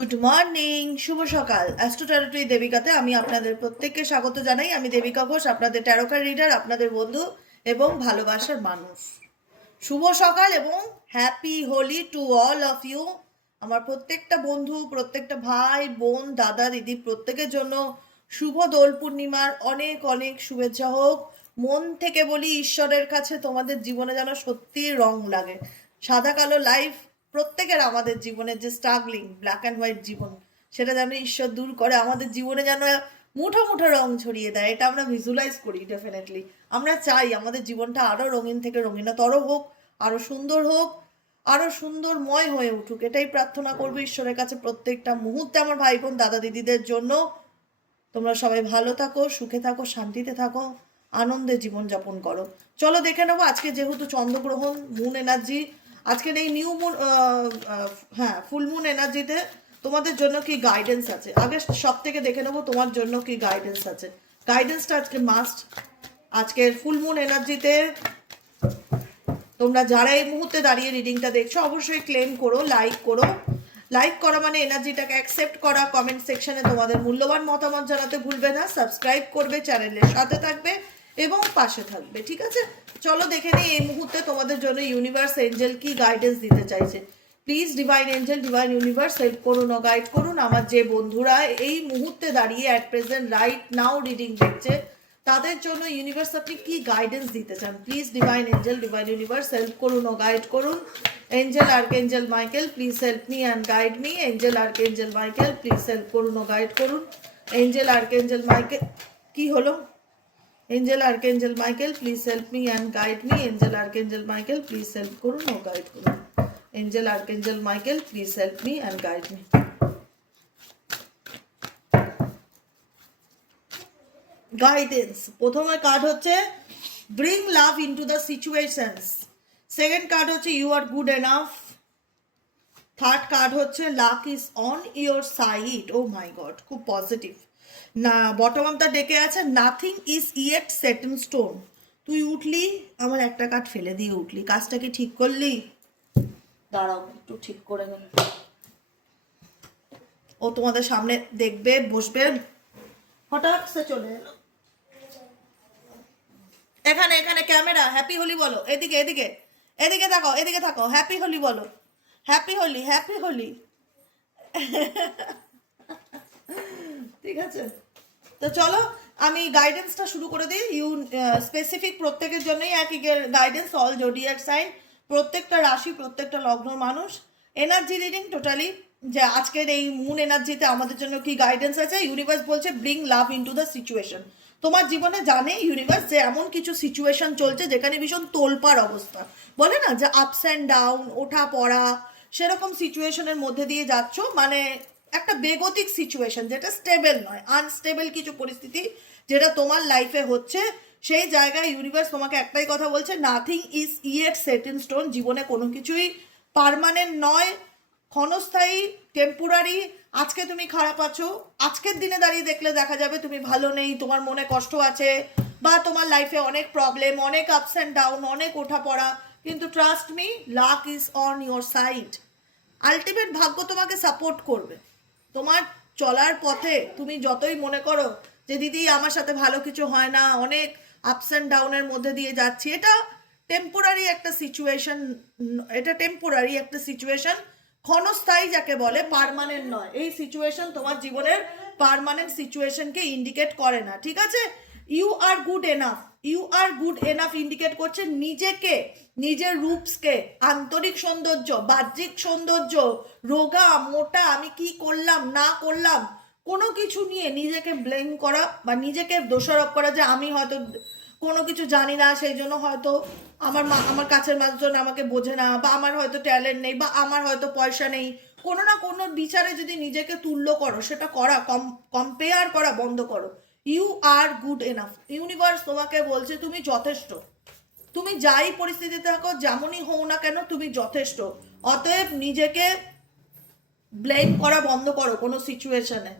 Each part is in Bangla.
গুড মর্নিং, শুভ সকাল। অ্যাস্ট্রো ট্যারোটরি দেবিকাতে আমি আপনাদের প্রত্যেককে স্বাগত জানাই। আমি দেবিকা ঘোষ, আপনাদের ট্যারোকার রিডার, আপনাদের বন্ধু এবং ভালোবাসার মানুষ। শুভ সকাল এবং happy Holi to all of you. আমার প্রত্যেকটা বন্ধু, প্রত্যেকটা ভাই বোন, দাদা দিদি, প্রত্যেকের জন্য শুভ দোল পূর্ণিমার অনেক অনেক শুভেচ্ছা হোক। মন থেকে বলি, ঈশ্বরের কাছে তোমাদের জীবনে যেন সত্যি রং লাগে। সাদা কালো লাইফ প্রত্যেকের, আমাদের জীবনের যে স্ট্রাগলিং ব্ল্যাক অ্যান্ড হোয়াইট জীবন, সেটা যেন ঈশ্বর দূর করে, আমাদের জীবনে যেন মুঠো মুঠো রং ছড়িয়ে দেয়। এটা আমরা ভিজুয়ালাইজ করি ডেফিনেটলি। আমরা চাই আমাদের জীবনটা আরও রঙিন থেকে রঙিনতর হোক, আরও সুন্দর হোক, আরও সুন্দরময় হয়ে উঠুক। এটাই প্রার্থনা করবো ঈশ্বরের কাছে প্রত্যেকটা মুহূর্তে। আমার ভাই বোন দাদা দিদিদের জন্য তোমরা সবাই ভালো থাকো, সুখে থাকো, শান্তিতে থাকো, আনন্দে জীবনযাপন করো। চলো দেখে নেবো আজকে যেহেতু চন্দ্রগ্রহণ, মুন এনার্জি, আজকের এই নিউ মুন, ফুল মুন এনার্জিতে তোমাদের জন্য কি গাইডেন্স আছে। আগে সব থেকে দেখে নেবো তোমার জন্য কি গাইডেন্স আছে। গাইডেন্সটা আজকে মাস্ট। আজকের ফুল মুন এনার্জিতে তোমরা যারা এই মুহূর্তে দাঁড়িয়ে রিডিংটা দেখছো, অবশ্যই ক্লেম করো, লাইক করো। লাইক করা মানে এনার্জিটাকে অ্যাকসেপ্ট করা। কমেন্ট সেকশনে তোমাদের মূল্যবান মতামত জানাতে ভুলবে না। সাবস্ক্রাইব করবে, চ্যানেলের সাথে থাকবে এবং পাশে থাকবে, ঠিক আছে? চলো দেখে নিই এই মুহূর্তে তোমাদের জন্য ইউনিভার্স এঞ্জেল কি গাইডেন্স দিতে চাইছে। Please divine angel, divine universe help করুন ও গাইড করুন আমার যে বন্ধুরা এই মুহূর্তে দাঁড়িয়ে at present right now reading দেখছে, তাদের জন্য ইউনিভার্স আপনি কি গাইডেন্স দিতে চান। Please divine angel, divine universe help করুন ও গাইড করুন। Angel archangel Michael please help me and guide me. Angel archangel Michael please help করুন ও গাইড করুন। এঞ্জেল আর্কএঞ্জেল মাইকেল, কি হলো? Angel archangel Michael please help me and guide me. Angel archangel Michael please help করুন ও গাইড করুন। Angel archangel Michael please help me and guide me. Guidance প্রথমে কার্ড হচ্ছে bring love into the situations. Second card হচ্ছে you are good enough. Third card হচ্ছে luck is on your side. Oh my God, খুব পজিটিভ। না, বটম অফ দ্য ডেকে আছে nothing is yet set in stone. তুই উঠলি, আমার একটা কার্ড ফেলে দিয়ে উঠলি, কাজটা কি ঠিক করলি? দাঁড়াও একটু ঠিক করে নিন। ও তোমাদের সামনে দেখবে, বসবে, হঠাৎ সে চলে এলো। এখানে এখানে ক্যামেরা, হ্যাপি হোলি বলো। এদিকে এদিকে এদিকে থাকো, এদিকে থাকো, হ্যাপি হোলি বলো। Happy Holi, happy Holi. ঠিক আছে, তো চলো আমি গাইডেন্সটা শুরু করে দিই। স্পেসিফিক প্রত্যেকের জন্যই একই গাইডেন্স, অল জোডিয়াক সাইন, প্রত্যেকটা রাশি, প্রত্যেকটা লগ্ন মানুষ। এনার্জি রিডিং টোটালি, যে আজকের এই মুন এনার্জিতে আমাদের জন্য কি গাইডেন্স আছে। ইউনিভার্স বলছে bring love into the situation. তোমার জীবনে জানে ইউনিভার্স যে এমন কিছু সিচুয়েশন চলছে যেখানে ভীষণ তোলপাড় অবস্থা, বলে না যে আপস অ্যান্ড ডাউন, ওঠা পড়া, সেরকম সিচুয়েশনের মধ্যে দিয়ে যাচ্ছ। মানে একটা বেগতিক সিচুয়েশন, যেটা স্টেবল নয়, আনস্টেবল কিছু পরিস্থিতি যেটা তোমার লাইফে হচ্ছে। সেই জায়গায় ইউনিভার্স তোমাকে একটাই কথা বলছে, nothing is yet set in stone. জীবনে কোনো কিছুই পার্মানেন্ট নয়, ক্ষণস্থায়ী, টেম্পোরারি। আজকে তুমি খারাপ আছো, আজকের দিনে দাঁড়িয়ে দেখলে দেখা যাবে তুমি ভালো নেই, তোমার মনে কষ্ট আছে, বা তোমার লাইফে অনেক প্রবলেম, অনেক আপস অ্যান্ড ডাউন, অনেক ওঠা পড়া। কিন্তু trust me, lakh is on your side. Ultimate ভাগ্য তোমাকে সাপোর্ট করবে তোমার চলার পথে। তুমি যতই মনে করো যে দিদি আমার সাথে ভালো কিছু হয় না, অনেক আপস অ্যান্ড ডাউনের মধ্যে দিয়ে যাচ্ছি, এটা টেম্পোরারি একটা সিচুয়েশন। এটা টেম্পোরারি একটা সিচুয়েশন, ক্ষণস্থায়ী যাকে বলে, পার্মানেন্ট নয়। এই সিচুয়েশন তোমার জীবনের পার্মানেন্ট সিচুয়েশনকে ইন্ডিকেট করে না, ঠিক আছে? You are good enough, you are good enough indicate করছে নিজেকে, নিজের রূপসকে, আন্তরিক সৌন্দর্য, বাহ্যিক সৌন্দর্য, রোগা মোটা, আমি কি করলাম না করলাম, কোনো কিছু নিয়ে নিজেকে ব্লেম করা বা নিজেকে দোষারোপ করা যে আমি হয়তো কোনো কিছু জানি না, সেই জন্য হয়তো আমার কাছের মানুষজন আমাকে বোঝে না, বা আমার হয়তো ট্যালেন্ট নেই, বা আমার হয়তো পয়সা নেই। কোনো না কোনো বিচারে যদি নিজেকে তুল্য করো, সেটা করা, কম্পেয়ার করা বন্ধ করো। You are good enough. Universe তোমাকে বলছে তুমি যথেষ্ট। তুমি যাই পরিস্থিতিতে থাকো, যেমনই হও না কেন, তুমি যথেষ্ট। অতএব নিজেকে ব্লেম করা বন্ধ করো কোনো সিচুয়েশনে।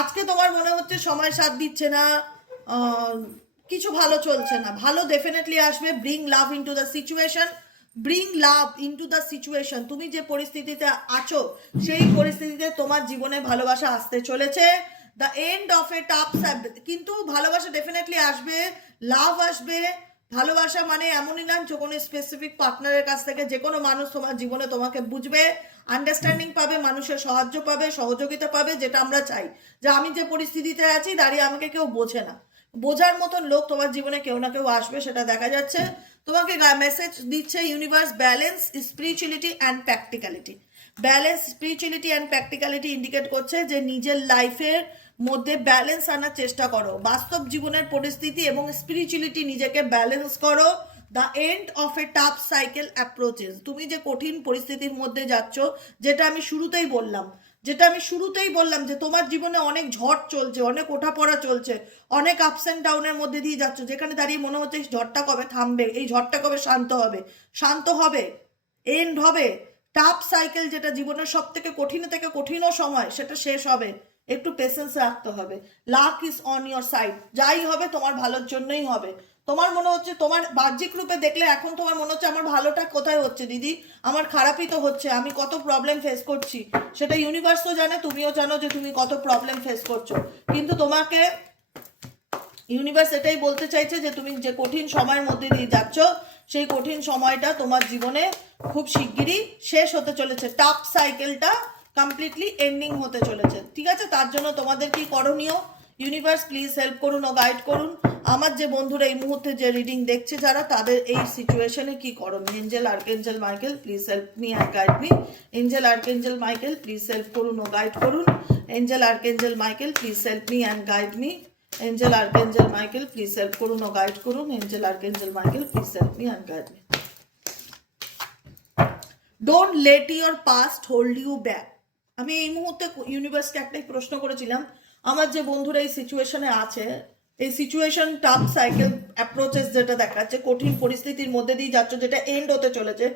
আজকে তোমার মনে হচ্ছে সময় সাথ দিচ্ছে না, কিছু ভালো চলছে না, ভালো ডেফিনেটলি আসবে। Bring love into the situation. Bring love into the situation. তুমি যে পরিস্থিতিতে আছো সেই পরিস্থিতিতে তোমার জীবনে ভালোবাসা আসতে চলেছে। The end of a tough, কিন্তু ভালোবাসা ডেফিনেটলি আসবে, লাভ আসবে। ভালোবাসা মানে এমনই না যে কোনো স্পেসিফিক পার্টনারের কাছ থেকে, যে কোনো মানুষ তোমার জীবনে তোমাকে বুঝবে, আন্ডারস্ট্যান্ডিং পাবে, মানুষের সাহায্য পাবে, সহযোগিতা পাবে, যেটা আমরা চাই। যে আমি যে পরিস্থিতিতে আছি দাঁড়িয়ে আমাকে কেউ বোঝে না, বোঝার মতন লোক তোমার জীবনে কেউ না কেউ আসবে, সেটা দেখা যাচ্ছে। তোমাকে মেসেজ দিচ্ছে universe, balance spirituality and practicality. Balance spirituality and practicality indicate করছে যে নিজের লাইফের মধ্যে ব্যালেন্স আনার চেষ্টা করো, বাস্তব জীবনের পরিস্থিতি এবং স্পিরিচুয়ালিটি নিজেকে ব্যালেন্স করো। The end of a tough cycle approaches. তুমি যে কঠিন পরিস্থিতির মধ্যে যাচ্ছ, যেটা আমি শুরুতেই বললাম যে তোমার জীবনে অনেক ঝড় চলছে, অনেক ওঠাপড়া চলছে, অনেক আপস অ্যান্ড ডাউনের মধ্যে দিয়ে যাচ্ছ, যেখানে দাঁড়িয়ে মনে হচ্ছে এই ঝড়টা কবে থামবে, এই ঝড়টা কবে শান্ত হবে, এন্ড হবে। টাফ সাইকেল, যেটা জীবনের সব থেকে কঠিনও সময়, সেটা শেষ হবে। একটু পেশেন্স রাখতে হবে। Lakh is on your side. যাই হবে তোমার ভালোর জন্যই হবে। তোমার মনে হচ্ছে, তোমার বাহ্যিক রূপে দেখলে এখন তোমার মনে হচ্ছে আমার ভালোটা কোথায় হচ্ছে দিদি, আমার খারাপই তো হচ্ছে, আমি কত প্রবলেম ফেস করছি। সেটা ইউনিভার্স তো জানে, তুমিও জানো যে তুমি কত প্রবলেম ফেস করছো। কিন্তু তোমাকে ইউনিভার্স এটাই বলতে চাইছে যে তুমি যে কঠিন সময়ের মধ্যে দিয়ে যাচ্ছ, সেই কঠিন সময়টা তোমার জীবনে খুব শিগগিরই শেষ হতে চলেছে। টাফ সাইকেলটা কমপ্লিটলি এন্ডিং হতে চলেছে, ঠিক আছে? তার জন্য তোমাদের কি করণীয়? ইউনিভার্স প্লিজ হেল্প করুন ও গাইড করুন। আমার যে বন্ধুরা এই মুহূর্তে যে রিডিং দেখছে যারা, তাদের এই সিচুয়েশনে কি করণীয়? Angel archangel Michael please help me and guide me. Angel archangel Michael please help করুন ও গাইড করুন। Angel archangel Michael please help me and guide me. Angel archangel Michael please help করুন ও গাইড করুন। Angel archangel Michael please help me and guide me. Don't let your past hold you back. আমি এই মুহূর্তে ইউনিভার্সকে একটাই প্রশ্ন করেছিলাম, আমার যে বন্ধুরা এই সিচুয়েশনে আছে, এই সিচুয়েশন টাফ সাইকেল অ্যাপ্রোচেস যেটা দেখাচ্ছে, কঠিন পরিস্থিতির মধ্যে দিয়ে যাচ্ছ, যেটা এন্ড হতে চলেছে,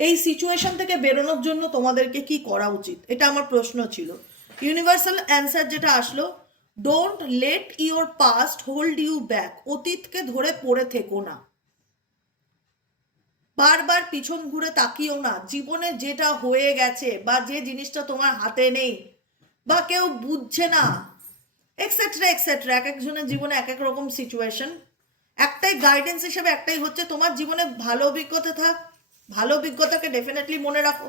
এই সিচুয়েশন থেকে বেরোনোর জন্য তোমাদেরকে কি করা উচিত? এটা আমার প্রশ্ন ছিল। ইউনিভার্সাল অ্যান্সার যেটা আসলো, don't let your past hold you back. অতীতকে ধরে পড়ে থেকো না, বারবার পিছন ঘুরে তাকিও না। জীবনে যেটা হয়ে গেছে বা যে জিনিসটা তোমার হাতে নেই বা কেউ বুঝছে না, এক্সেট্রা এক্সেট্রা, এক একজনের জীবনে এক এক রকম সিচুয়েশন। একটাই গাইডেন্স হিসেবে একটাই হচ্ছে, তোমার জীবনে ভালো অভিজ্ঞতা থাক, ভালো অভিজ্ঞতাকে ডেফিনেটলি মনে রাখো,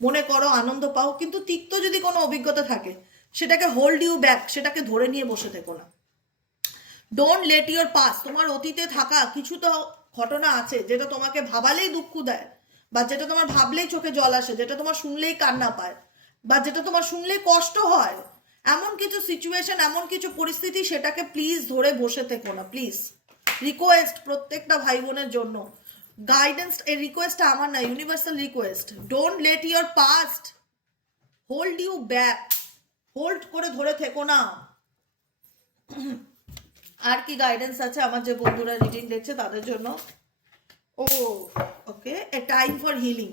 মনে করো, আনন্দ পাও। কিন্তু তিক্ত যদি কোনো অভিজ্ঞতা থাকে, সেটাকে হোল্ড ইউ ব্যাক, সেটাকে ধরে নিয়ে বসে থেকো না। Don't let your pass. তোমার অতীতে থাকা কিছু তো ঘটনা আছে যেটা তোমাকে ভাবালেই দুঃখ দেয়, বা যেটা তোমার ভাবলেই চোখে জল আসে, যেটা তোমার শুনলেই কান্না পায়, বা যেটা তোমার শুনলেই কষ্ট হয়। এমন কিছু সিচুয়েশন, এমন কিছু পরিস্থিতি, সেটাকে প্লিজ ধরে বসে থেকো না, প্লিজ। রিকোয়েস্ট প্রত্যেকটা ভাই বোনের জন্য, গাইডেন্স, এই রিকোয়েস্টটা আমার না, universal request. Don't let your past hold you back. Hold করে ধরে থেকো না। আর কি গাইডেন্স আছে আমার যে বন্ধুরা রিডিং দেখছে তাদের জন্য? Oh okay, a time for healing.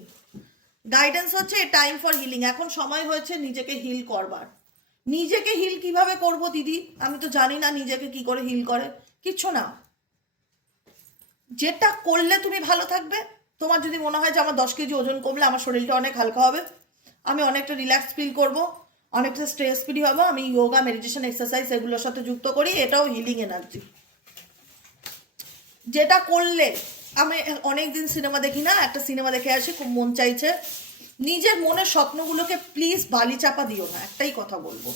Guidance হচ্ছে এ টাইম ফর হিলিং। এখন সময় হয়েছে নিজেকে হিল করবার। নিজেকে হিল কিভাবে করব দিদি? আমি তো জানি না নিজেকে কি করে হিল করে, কিচ্ছু না। যেটা করলে তুমি ভালো থাকবে, তোমার যদি মনে হয় যে আমার 10 কেজি ওজন কমলে আমার শরীরটা অনেক হালকা হবে, আমি অনেকটা রিল্যাক্স ফিল করব, অনেকটা স্ট্রেস ফ্রি হবো, আমি যোগা, মেডিটেশন, এক্সারসাইজ এগুলোর সাথে যুক্ত করি, এটাও হিলিং এনার্জি। যেটা করলে, আমি অনেকদিন সিনেমা দেখি না, একটা সিনেমা দেখে আসি, খুব মন চাইছে। নিজের মনের স্বপ্নগুলোকে প্লিজ বালি চাপা দিও না, একটাই কথা বলবো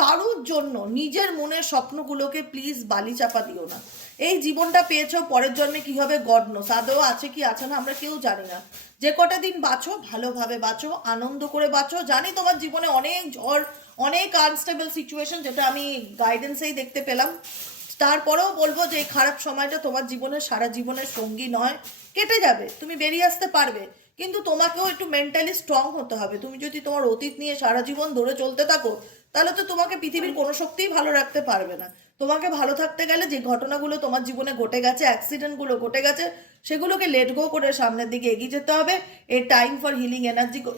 কারোর জন্য। নিজের মনের স্বপ্নগুলোকে প্লিজ বালি চাপা দিও না। এই জীবনটা পেয়েছো, পরের জন্মে কি হবে গড নোস, আদৌ আছে কি আছে না আমরা কেউ জানি না। যে কটা দিন বাঁচো, ভালোভাবে বাঁচো, আনন্দ করে বাঁচো। জানি তোমার জীবনে অনেক ঝড়, অনেক আনস্টেবল সিচুয়েশন, যেটা আমি গাইডেন্সেই দেখতে পেলাম। তারপরেও বলবো যে এই খারাপ সময়টা তোমার জীবনের সারা জীবনের সঙ্গী নয়, কেটে যাবে, তুমি বেরিয়ে আসতে পারবে। কিন্তু তোমাকেও একটু মেন্টালি স্ট্রং হতে হবে। তুমি যদি তোমার অতীত নিয়ে সারা জীবন ধরে চলতে থাকো, তাহলে তো তোমাকে পৃথিবীর কোনো শক্তিই ভালো রাখতে পারবে না। তোমাকে ভালো থাকতে গেলে যে ঘটনাগুলো তোমার জীবনে ঘটে গেছে, অ্যাক্সিডেন্টগুলো ঘটে গেছে, সেগুলোকে লেট গো করে সামনের দিকে এগিয়ে যেতে হবে। এই time for healing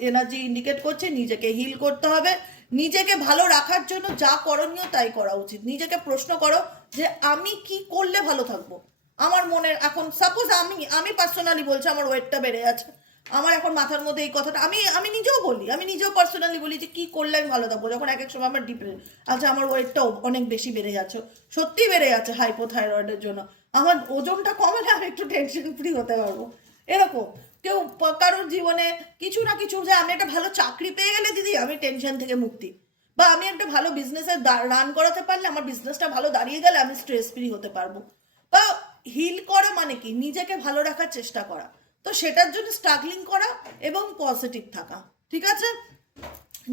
energy indicate করছে নিজেকে হিল করতে হবে। নিজেকে ভালো রাখার জন্য যা করণীয় তাই করা উচিত। নিজেকে প্রশ্ন করো যে আমি কি করলে ভালো থাকবো। আমার মনের এখন সাপোজ আমি পার্সোনালি বলছি, আমার ওয়েটটা বেড়ে আছে, আমার এখন মাথার মধ্যে এই কথাটা আমি আমি নিজেও বলি, আমি নিজেও পার্সোনালি বলি যে কী করলে আমি ভালো থাকবো, যখন এক এক সময় আমার ডিপ্রেশন, আচ্ছা আমার ওয়েটটাও অনেক বেশি বেড়ে যাচ্ছে, সত্যিই বেড়ে যাচ্ছে হাইপোথাইরয়েডের জন্য, আমার ওজনটা কমে না আমি একটু টেনশন ফ্রি হতে পারবো, এরকম কেউ কারোর জীবনে কিছু না কিছু, যে আমি একটা ভালো চাকরি পেয়ে গেলে দিদি আমি টেনশন থেকে মুক্তি, বা আমি একটা ভালো বিজনেসের রান করাতে পারলে, আমার বিজনেসটা ভালো দাঁড়িয়ে গেলে আমি স্ট্রেস ফ্রি হতে পারবো, বা হিল করা মানে কি নিজেকে ভালো রাখার চেষ্টা করা, তো সেটার জন্য স্ট্রাগলিং করা এবং পজিটিভ থাকা, ঠিক আছে?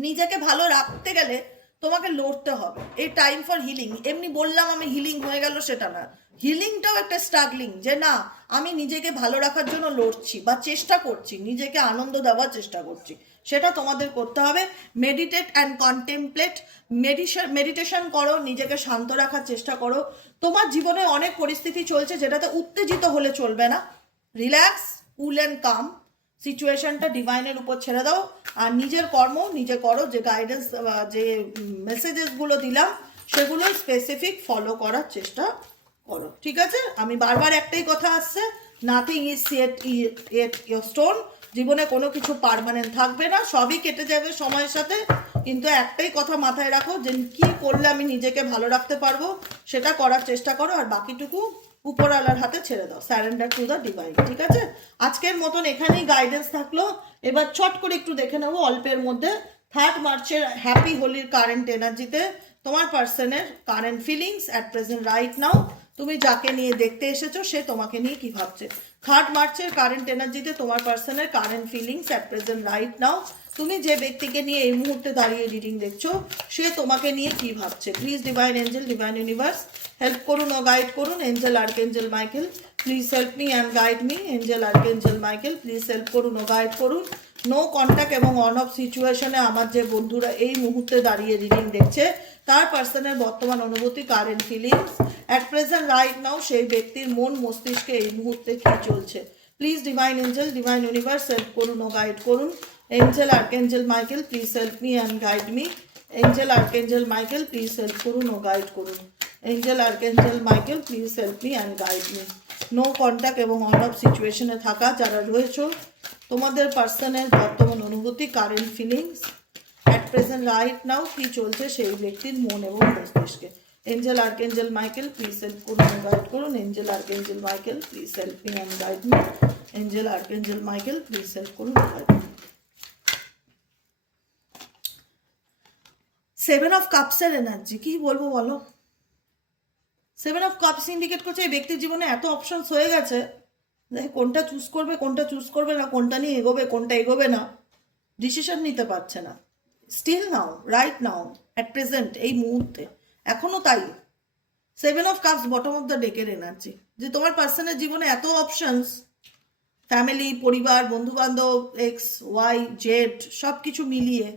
নিজেকে ভালো রাখতে গেলে তোমাকে লড়তে হবে, এই টাইম ফর হিলিং, এমনি বললাম আমি হিলিং হয়ে গেল সেটা না, হিলিংটাও একটা স্ট্রাগলিং, যে না আমি নিজেকে ভালো রাখার জন্য লড়ছি বা চেষ্টা করছি, নিজেকে আনন্দ দেওয়ার চেষ্টা করছি, সেটা তোমাদের করতে হবে। মেডিটেট অ্যান্ড কন্টেমপ্লেট, মেডিটেশন করো, নিজেকে শান্ত রাখার চেষ্টা করো, তোমার জীবনে অনেক পরিস্থিতি চলছে যেটাতে উত্তেজিত হলে চলবে না, রিল্যাক্স, কুল অ্যান্ড কাম, সিচুয়েশনটা ডিভাইনের উপর ছেড়ে দাও, আর নিজের কর্ম নিজে করো, যে গাইডেন্স যে মেসেজেসগুলো দিলাম সেগুলো স্পেসিফিক ফলো করার চেষ্টা করো, ঠিক আছে? আমি বারবার একটাই কথা আসছে, nothing is set your stone, জীবনে কোনো কিছু পার্মানেন্ট থাকবে না, সবই কেটে যাবে সময়ের সাথে, কিন্তু একটাই কথা মাথায় রাখো, যে কি করলে আমি নিজেকে ভালো রাখতে পারবো সেটা করার চেষ্টা করো, আর বাকিটুকু উপরওয়ালার হাতে ছেড়ে দাও, স্যারেন্ডার টু দ্য ডিভাইন, ঠিক আছে? আজকের মতন এখানেই গাইডেন্স থাকলো, এবার চট করে একটু দেখে নেবো অল্পের মধ্যে 3 মার্চের হ্যাপি হোলির কারেন্ট এনার্জিতে তোমার পার্সনের current feelings at present right নাও, তুমি যাকে নিয়ে দেখতে এসেছো সে তোমাকে নিয়ে কি ভাবছে। 3 মার্চের কারেন্ট এনার্জিতে তোমার পার্সনের current feelings at present right নাও, তুমি যে ব্যক্তিকে নিয়ে এই মুহূর্তে দাঁড়িয়ে রিডিং দেখছো সে তোমাকে নিয়ে কি ভাবছে। Please divine angel, divine universe help করুন ও গাইড করুন। Angel archangel Michael please help me and guide me. Angel archangel Michael please help করুন ও গাইড করুন। নো কন্ট্যাক্ট এবং অন অফ সিচুয়েশনে আমার যে বন্ধুরা এই মুহূর্তে দাঁড়িয়ে রিডিং দেখছে তার পার্সনের বর্তমান অনুভূতি, current feelings at present right now, সেই ব্যক্তির মন মস্তিষ্কে এই মুহূর্তে কি চলছে। Please divine angel, divine universe help করুন ও গাইড করুন। Angel archangel Michael please help me and guide me. Angel archangel Michael please help করুন ও গাইড করুন। Angel archangel Michael please help me and guide me. No contact এবং অন অফ সিচুয়েশনে থাকা যারা রয়েছে তোমাদের পার্সনের বর্তমান অনুভূতি, current feelings at present right now কি চলছে সেই ব্যক্তির মন এবং মস্তিষ্কে। Angel archangel Michael please help করুন ও গাইড করুন। Angel archangel Michael please help me and guide me. Angel archangel Michael please help করুন ও গাইড মি। 7 অফ কাপসের এনার্জি কি বলবো বলো। 7 অফ কাপস ইন্ডিকেট করছে এই ব্যক্তির জীবনে এত অপশনস হয়ে গেছে, কোনটা চুজ করবে কোনটা চুজ করবে না, কোনটা নিয়ে এগোবে কোনটা এগোবে না, ডিসিশন নিতে পারছে না। Still now, right now, at present, এই মুহূর্তে এখনো তাই। 7 of cups bottom of the ডেকের এনার্জি, যে তোমার পার্সনের জীবনে এত অপশনস, ফ্যামিলি, পরিবার, বন্ধু বান্ধব, এক্স ওয়াই জেড সব কিছু মিলিয়ে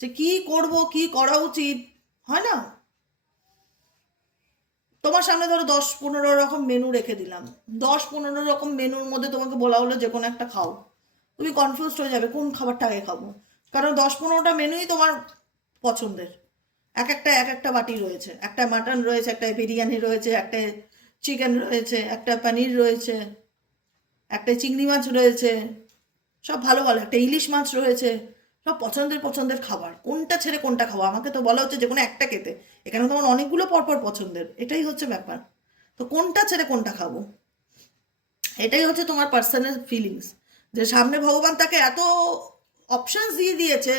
যে কি করব কি করা উচিত হয় না। তোমার সামনে ধরো 10-15 রকম মেনু রেখে দিলাম, 10-15 রকম মেনুর মধ্যে তোমাকে বলা হলো যে কোনো একটা খাও, তুমি কনফিউজড হয়ে যাবে কোন খাবারটা আগে খাবো, কারণ 10-15টা মেনুই তোমার পছন্দের, এক একটা বাটি রয়েছে, একটা মাটন রয়েছে, একটা বিরিয়ানি রয়েছে, একটা চিকেন রয়েছে, একটা পনির রয়েছে, একটা চিংড়ি মাছ রয়েছে, সব ভালো ভালো, একটা ইলিশ মাছ রয়েছে, সব পছন্দের পছন্দের খাবার, কোনটা ছেড়ে কোনটা খাবো, আমাকে তো বলা হচ্ছে যে কোনো একটা খেতে, এখানে তোমার অনেকগুলো পরপর পছন্দের, এটাই হচ্ছে ব্যাপার, তো কোনটা ছেড়ে কোনটা খাবো, এটাই হচ্ছে তোমার পার্সোনাল ফিলিংস, যে সামনে ভগবান তাকে এত অপশনস দিয়ে দিয়েছে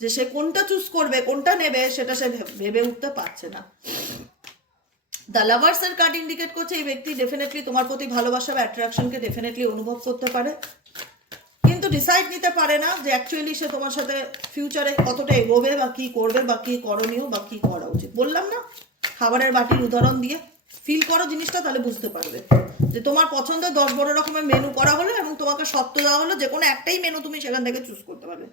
যে সে কোনটা চুজ করবে কোনটা নেবে সেটা সে ভেবে উঠতে পারছে না। দ্য লাভার্সের কার্ড ইন্ডিকেট করছে এই ব্যক্তি ডেফিনেটলি তোমার প্রতি ভালোবাসা বা অ্যাট্রাকশনকে ডেফিনেটলি অনুভব করতে পারে, কিন্তু ডিসাইড নিতে পারে না যে অ্যাকচুয়ালি সে তোমার সাথে ফিউচারে কতটা এগোবে বা কী করবে বা কী করণীয় বা কী করা উচিত। বললাম না খাবারের বাটির উদাহরণ দিয়ে, ফিল করো জিনিসটা তাহলে বুঝতে পারবে যে তোমার পছন্দের 10-12 রকমের মেনু করা হলো এবং তোমাকে শর্ত দেওয়া হলো যে কোনো একটাই মেনু তুমি সেখান থেকে চুজ করতে পারবে।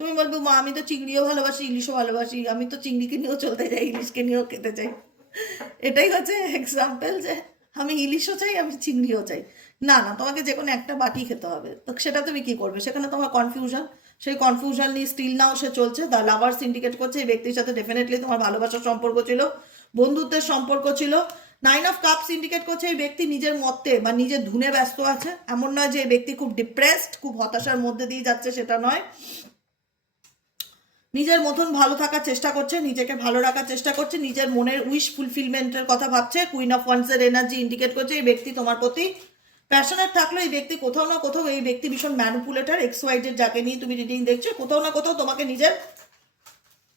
তুমি বলবে মা আমি তো চিংড়িও ভালোবাসি ইলিশও ভালোবাসি, আমি তো চিংড়িকে নিয়েও চলতে চাই ইলিশকে নিয়েও খেতে চাই, এটাই হচ্ছে এক্সাম্পল যে আমি ইলিশও চাই আমি চিংড়িও চাই, না না তোমাকে যে কোনো একটা বাটি খেতে হবে, তো সেটা তুমি কি করবে, সেখানে তোমার কনফিউশন, সেই কনফিউশন নিয়ে স্টিল নাও সে চলছে। দ্য লাভার্স ইন্ডিকেট করছে এই ব্যক্তির সাথে ডেফিনেটলি তোমার ভালোবাসার সম্পর্ক ছিল, বন্ধুত্বের সম্পর্ক ছিল, নাইন অফ কাপস ইন্ডিকেট করছে এই ব্যক্তি নিজের মতে বা নিজের ধুনে ব্যস্ত আছে। এমন নয় যে এই ব্যক্তি খুব ডিপ্রেসড, খুব হতাশার মধ্যে দিয়ে যাচ্ছে, সেটা নয়। নিজের মতন ভালো থাকার চেষ্টা করছে, নিজেকে ভালো রাখার চেষ্টা করছে, নিজের মনের উইশ ফুলফিলমেন্টের কথা ভাবছে। কুইন অফ ওয়ান্সের এনার্জি ইন্ডিকেট করছে এই ব্যক্তি তোমার প্রতি প্যাশনেট থাকলো। এই ব্যক্তি কোথাও না কোথাও, এই ব্যক্তি ভীষণ ম্যানিপুলেটর, এক্স ওয়াইজেড যাকে নিয়ে তুমি রিডিং দেখছো, কোথাও না কোথাও তোমাকে নিজের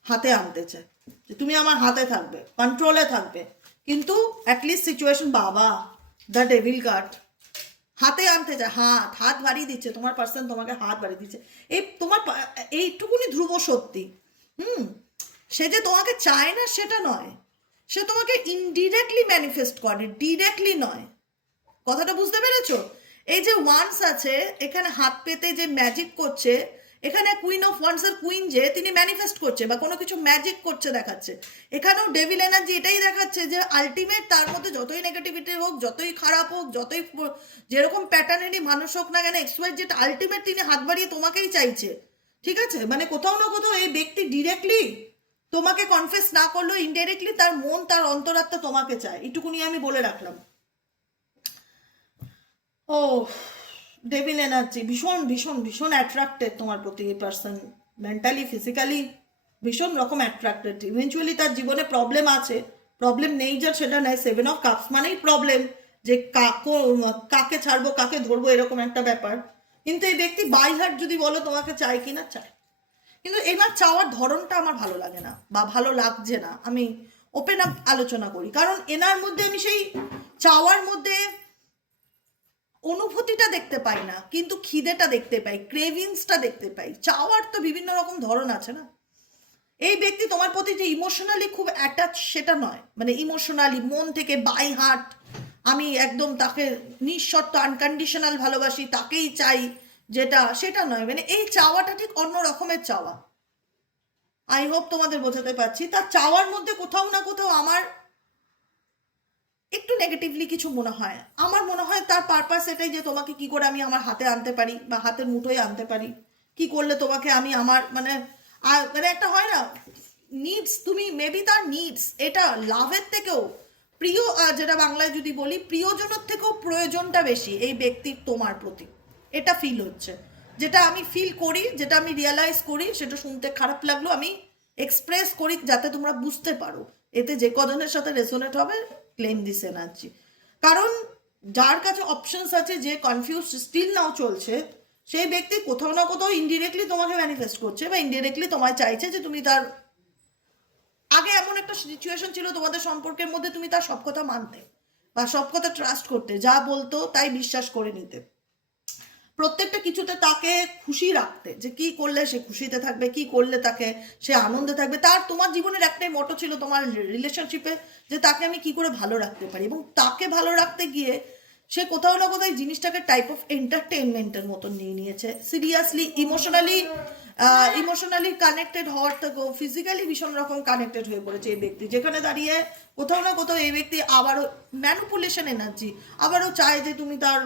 হাতে আনতে চায়, যে তুমি আমার হাতে থাকবে, কন্ট্রোলে থাকবে। কিন্তু অ্যাটলিস্ট সিচুয়েশন, বাবা দ্য ডেভিল কার্ড, হাতে আনতে চায়, হাত বাড়িয়ে দিচ্ছে তোমার পার্সন, তোমাকে হাত বাড়িয়ে দিচ্ছে। এই তোমার এইটুকুনি ধ্রুব সত্যি। সে যে তোমাকে চায় না সেটা নয়, সে তোমাকে ইনডিরেক্টলি ম্যানিফেস্ট করে, ডিরেক্টলি নয়। কথাটা বুঝতে পেরেছো? এই যে ওয়ান্স আছে এখানে হাত পেতে যে ম্যাজিক করছে, এখানে কুইন অফ ওয়ান্স এর কুইন যে তিনি ম্যানিফেস্ট করছে বা কোনো কিছু ম্যাজিক করছে দেখাচ্ছে। এখানেও ডেভিল এনার্জি এটাই দেখাচ্ছে যে আলটিমেট তার মধ্যে যতই নেগেটিভিটি হোক, যতই খারাপ হোক, যতই যেরকম প্যাটার্নেরই মানুষ হোক না কেন, এক্সওয়াইজ যেটা আলটিমেট তিনি হাত বাড়িয়ে তোমাকেই চাইছে। ঠিক আছে, মানে কোথাও না কোথাও এই ব্যক্তি ডিরেক্টলি তোমাকে কনফেস না করলেও ইনডাইরেক্টলি তার মন, তার অন্তরাত্মা তোমাকে চায়, এটুকুনি আমি বলে রাখলাম। ও ডেভিল এনার্জি ভীষণ ভীষণ ভীষণ অ্যাট্রাক্টেড তোমার প্রতি এই পার্সন, মেন্টালি ফিজিক্যালি ভীষণ রকম অ্যাট্রাক্টেড। ইভেনচুয়ালি তার জীবনে প্রবলেম আছে, প্রবলেম নেই যার সেটা নেই। সেভেন অফ কাপস মানেই প্রবলেম, যে কাকে ছাড়বো কাকে ধরবো এরকম একটা ব্যাপার। কিন্তু এই ব্যক্তি বাই হার্ট যদি বলো তোমাকে চায় কিনা, চায়। কিন্তু এনার চাওয়ার ধরনটা আমার ভালো লাগে না বা ভালো লাগছে না। আমি ওপেন আপ আলোচনা করি, কারণ এনার মধ্যে আমি সেই চাওয়ার মধ্যে অনুভূতিটা দেখতে পাই না, কিন্তু খিদেটা দেখতে পাই, ক্রেভিংসটা দেখতে পাই। চাওয়ার তো বিভিন্ন রকম ধরন আছে না। এই ব্যক্তি তোমার প্রতি যে ইমোশনালি খুব অ্যাটাচ সেটা নয়, মানে ইমোশনালি মন থেকে বাই হার্ট আমি একদম তাকে নিঃশর্ত আনকন্ডিশনাল ভালোবাসি, তাকেই চাই, যেটা সেটা নয়। মানে এই চাওয়াটা ঠিক অন্য রকমের চাওয়া। আই হোপ তোমাদের বোঝাতে পারছি। তার চাওয়ার মধ্যে কোথাও না কোথাও আমার একটু নেগেটিভলি কিছু মনে হয়। আমার মনে হয় তার পারপাস এটাই যে তোমাকে কি করে আমি আমার হাতে আনতে পারি বা হাতের মুঠোয় আনতে পারি, কি করলে তোমাকে আমি আমার মানে মানে একটা হয় না নিডস, তুমি মেবি তার নিডস এটা লাভের থেকেও প্রিয়, যেটা বাংলায় যদি বলি প্রিয়জনের থেকেও প্রয়োজনটা বেশি এই ব্যক্তির তোমার প্রতি, এটা ফিল হচ্ছে। যেটা আমি ফিল করি, যেটা আমি রিয়ালাইজ করি, সেটা শুনতে খারাপ লাগলো আমি এক্সপ্রেস করি যাতে তোমরা বুঝতে পারো। এতে যে কজনের সাথে রেসোনেট হবে ক্লেম দিস এনার্জি। কারণ যার কাছে অপশনস আছে, যে কনফিউজ স্টিল নাও চলছে, সেই ব্যক্তি কোথাও না কোথাও ইনডিরেক্টলি তোমাকে ম্যানিফেস্ট করছে বা ইনডিরেক্টলি তোমায় চাইছে যে তুমি তার, আগে এমন একটা সিচুয়েশন ছিল তোমাদের সম্পর্কের মধ্যে তুমি তার সব কথা মানতে বা সব কথা ট্রাস্ট করতে, যা বলতো তাই বিশ্বাস করে নিতে, প্রত্যেকটা কিছুতে তাকে খুশি রাখতে, যে কি করলে সে খুশিতে থাকবে, কি করলে তাকে সে আনন্দে থাকবে। তার তোমার জীবনের একটাই মোটো ছিল তোমার রিলেশনশিপে, যে তাকে আমি কি করে ভালো রাখতে পারি। এবং তাকে ভালো রাখতে গিয়ে সে কোথাও না কোথাও জিনিসটাকে টাইপ অফ এন্টারটেনমেন্টের মতন নিয়ে নিয়েছে। সিরিয়াসলি ইমোশনালি কানেক্টেড হওয়ার থেকেও ফিজিক্যালি ভীষণ রকম কানেক্টেড হয়ে পড়েছে এই ব্যক্তি, যেখানে দাঁড়িয়ে কোথাও না কোথাও এই ব্যক্তি আবারও ম্যানুপুলেশন এনার্জি, আবারও চায় যে তুমি তার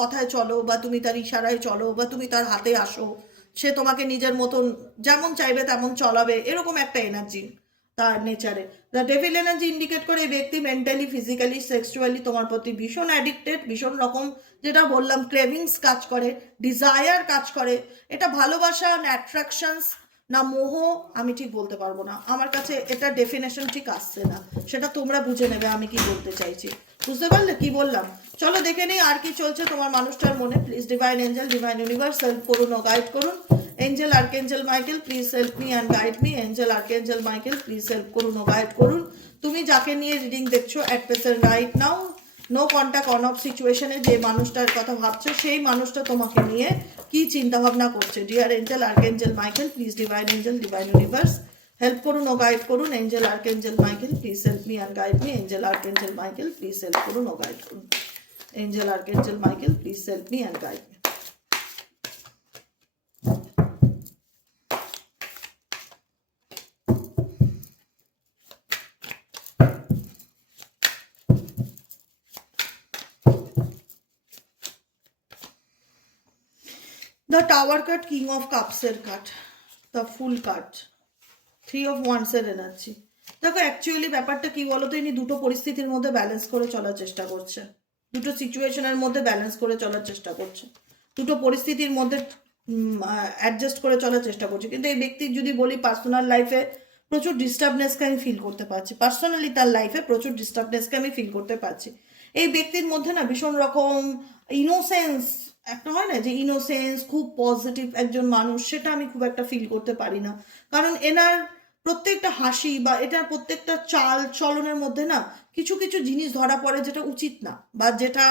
কথায় চলো বা তুমি তার ইশারায় চলো বা তুমি তার হাতে আসো, সে তোমাকে নিজের মতন যেমন চাইবে তেমন চলাবে, এরকম একটা এনার্জি তার নেচারে। দ্য ডেভিল এনার্জি ইন্ডিকেট করে এই ব্যক্তি মেন্টালি ফিজিক্যালি সেক্সুয়ালি তোমার প্রতি ভীষণ অ্যাডিক্টেড, ভীষণ রকম যেটা বললাম ক্রেভিংস কাজ করে, ডিজায়ার কাজ করে। এটা ভালোবাসা না অ্যাট্রাকশনস না মোহ আমি ঠিক বলতে পারবো না, আমার কাছে এটা ডেফিনেশন ঠিক আসছে না, সেটা তোমরা বুঝে নেবে আমি কি বলতে চাইছি। বুঝতে পারলে কি বললাম? চলো দেখে নেই আর কি চলছে তোমার মানুষটার মনে। Please divine angel, divine universe help করুন ও গাইড করুন। Angel archangel Michael please help me and guide me. Angel archangel Michael please help করুন ও গাইড করুন। তুমি যাকে নিয়ে রিডিং দেখছো at present right now, no contact on of সিচুয়েশনে যে মানুষটার কথা ভাবছো সেই মানুষটা তোমাকে নিয়ে কি চিন্তা ভাবনা করছে। Dear angel archangel Michael please divine angel, divine universe help করুন ও গাইড করুন। Angel archangel Michael please help me and guide me. Angel archangel Michael please help করুন ও গাইড করুন। Angel archangel Michael please help me and guide me. The Tower card, King of Cups এর card, the Full card, Three of Wands এর এনার্জি। দেখো অ্যাকচুয়ালি ব্যাপারটা কি বলতো, ইনি দুটো পরিস্থিতির মধ্যে ব্যালেন্স করে চলার চেষ্টা করছে, দুটো সিচুয়েশনের মধ্যে ব্যালেন্স করে চলার চেষ্টা করছে, দুটো পরিস্থিতির মধ্যে অ্যাডজাস্ট করে চলার চেষ্টা করছে। কিন্তু এই ব্যক্তির যদি বলি পার্সোনাল লাইফে প্রচুর ডিস্টার্বনেসকে আমি ফিল করতে পারছি, পার্সোনালি তার লাইফে প্রচুর ডিস্টার্বনেসকে আমি ফিল করতে পারছি। এই ব্যক্তির মধ্যে না ভীষণ রকম ইনোসেন্স, একটা হয় না যে ইনোসেন্স, খুব পজিটিভ একজন মানুষ, সেটা আমি খুব একটা ফিল করতে পারি না। কারণ এনার প্রত্যেকটা হাসি বা এটার প্রত্যেকটা চাল চলনের মধ্যে না কিছু কিছু জিনিস ধরা পড়ে যেটা উচিত না, বা যেটা